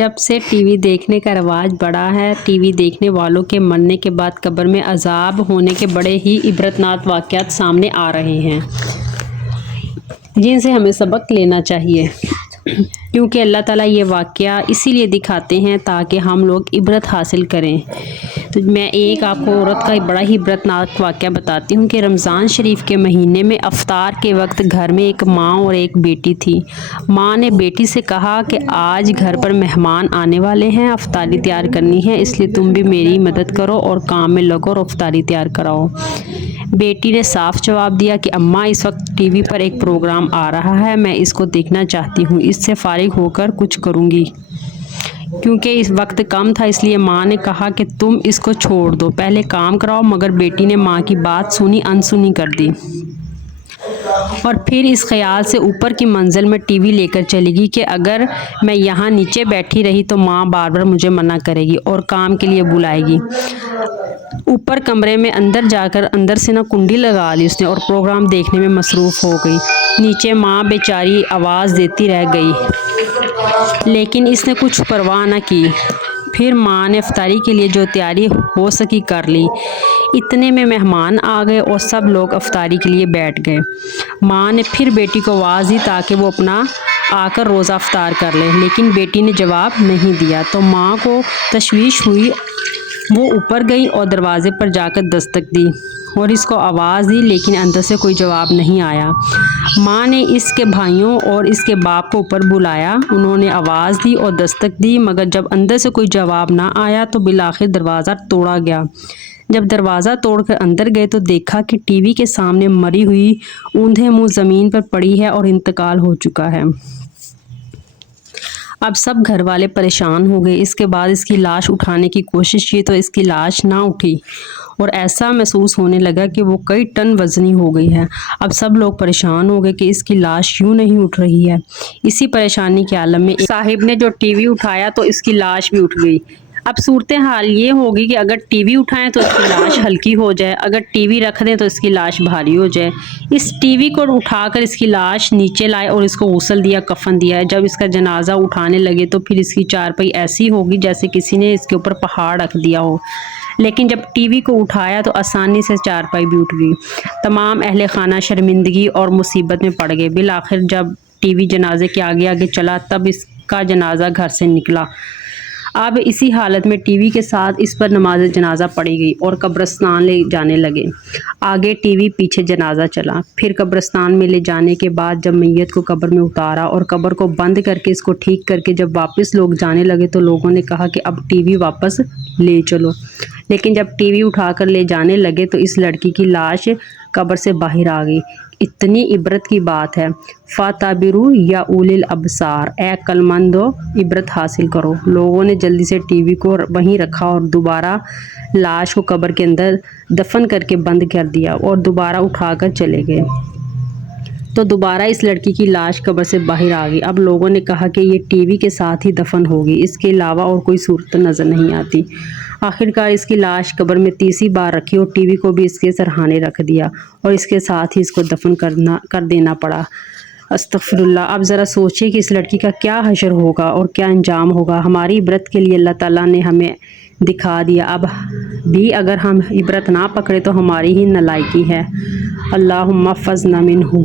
जब से टीवी देखने का रवाज बढ़ा है, टीवी देखने वालों के मरने के बाद कब्र में अजाब होने के बड़े ही इबरतनाक वाक़यात सामने आ रहे हैं, जिनसे हमें सबक लेना चाहिए। क्योंकि अल्लाह ताला ये वाक़या इसीलिए दिखाते हैं ताकि हम लोग इबरत हासिल करें। तो मैं एक आपको औरत का बड़ा ही इबरतनाक वाक़या बताती हूँ कि रमज़ान शरीफ के महीने में अफ्तार के वक्त घर में एक माँ और एक बेटी थी। माँ ने बेटी से कहा कि आज घर पर मेहमान आने वाले हैं, अफ्तारी तैयार करनी है, इसलिए तुम भी मेरी मदद करो और काम में लगो और अफ्तारी तैयार कराओ। बेटी ने साफ जवाब दिया कि अम्मा, इस वक्त टीवी पर एक प्रोग्राम आ रहा है, मैं इसको देखना चाहती हूँ, इससे फारिग होकर कुछ करूँगी। क्योंकि इस वक्त कम था इसलिए माँ ने कहा कि तुम इसको छोड़ दो, पहले काम कराओ। मगर बेटी ने माँ की बात सुनी, अनसुनी कर दी और फिर इस ख्याल से ऊपर की मंजिल में टीवी लेकर चली गई कि अगर मैं यहाँ नीचे बैठी रही तो माँ बार बार मुझे मना करेगी और काम के लिए बुलाएगी। ऊपर कमरे में अंदर जाकर अंदर से ना कुंडी लगा ली उसने और प्रोग्राम देखने में मसरूफ़ हो गई। नीचे माँ बेचारी आवाज़ देती रह गई, लेकिन इसने कुछ परवाह न की। फिर माँ ने इफ्तारी के लिए जो तैयारी हो सकी कर ली। इतने में मेहमान आ गए और सब लोग इफ्तारी के लिए बैठ गए। माँ ने फिर बेटी को आवाज़ दी ताकि वो अपना आकर रोज़ा इफ्तार कर ले, लेकिन बेटी ने जवाब नहीं दिया। तो माँ को तशवीश हुई, वो ऊपर गई और दरवाज़े पर जाकर दस्तक दी और इसको आवाज़ दी, लेकिन अंदर से कोई जवाब नहीं आया। माँ ने इसके भाइयों और इसके बाप को ऊपर बुलाया, उन्होंने आवाज़ दी और दस्तक दी, मगर जब अंदर से कोई जवाब ना आया तो बिलाखिर दरवाज़ा तोड़ा गया। जब दरवाज़ा तोड़कर अंदर गए तो देखा कि टीवी के सामने मरी हुई ऊंधे मुँह ज़मीन पर पड़ी है और इंतकाल हो चुका है। अब सब घर वाले परेशान हो गए। इसके बाद इसकी लाश उठाने की कोशिश की तो इसकी लाश ना उठी और ऐसा महसूस होने लगा कि वो कई टन वज़नी हो गई है। अब सब लोग परेशान हो गए कि इसकी लाश क्यों नहीं उठ रही है। इसी परेशानी के आलम में साहिब ने जो टीवी उठाया तो इसकी लाश भी उठ गई। अब सूरत हाल ये होगी कि अगर टीवी उठाएं तो इसकी लाश हल्की हो जाए, अगर टीवी रख दें तो इसकी लाश भारी हो जाए। इस टीवी को उठाकर इसकी लाश नीचे लाए और इसको गुस्ल दिया, कफन दिया। जब इसका जनाजा उठाने लगे तो फिर इसकी चारपाई ऐसी होगी जैसे किसी ने इसके ऊपर पहाड़ रख दिया हो, लेकिन जब टीवी को उठाया तो आसानी से चारपाई भी उठ गई। तमाम अहले खाना शर्मिंदगी और मुसीबत में पड़ गए। बिल आखिर जब टीवी जनाजे के आगे आगे चला तब इसका जनाजा घर से निकला। अब इसी हालत में टीवी के साथ इस पर नमाज जनाजा पड़ी गई और कब्रिस्तान ले जाने लगे। आगे टीवी, पीछे जनाजा चला। फिर कब्रिस्तान में ले जाने के बाद जब मैयत को कब्र में उतारा और कब्र को बंद करके इसको ठीक करके जब वापस लोग जाने लगे तो लोगों ने कहा कि अब टीवी वापस ले चलो। लेकिन जब टीवी उठाकर ले जाने लगे तो इस लड़की की लाश कब्र से बाहर आ गई। इतनी इबरत की बात है। फ़ाताबिरू या उलिल अबसार, ए कलमंदो, इबरत हासिल करो। लोगों ने जल्दी से टीवी को वहीं रखा और दोबारा लाश को कब्र के अंदर दफन करके बंद कर दिया और दोबारा उठाकर चले गए। तो दोबारा इस लड़की की लाश कब्र से बाहर आ गई। अब लोगों ने कहा कि ये टीवी के साथ ही दफन होगी, इसके अलावा और कोई सूरत नज़र नहीं आती। आखिरकार इसकी लाश कब्र में तीसरी बार रखी और टीवी को भी इसके सरहाने रख दिया और इसके साथ ही इसको दफन कर देना पड़ा। अस्तगफिरुल्लाह। अब ज़रा सोचिए कि इस लड़की का क्या हशर होगा और क्या अंजाम होगा। हमारी इबरत के लिए अल्लाह ताला ने हमें दिखा दिया। अब भी अगर हम इबरत ना पकड़े तो हमारी ही नालायकी है। अल्लाहुम्मा फ़ज़्ना मिन्हु।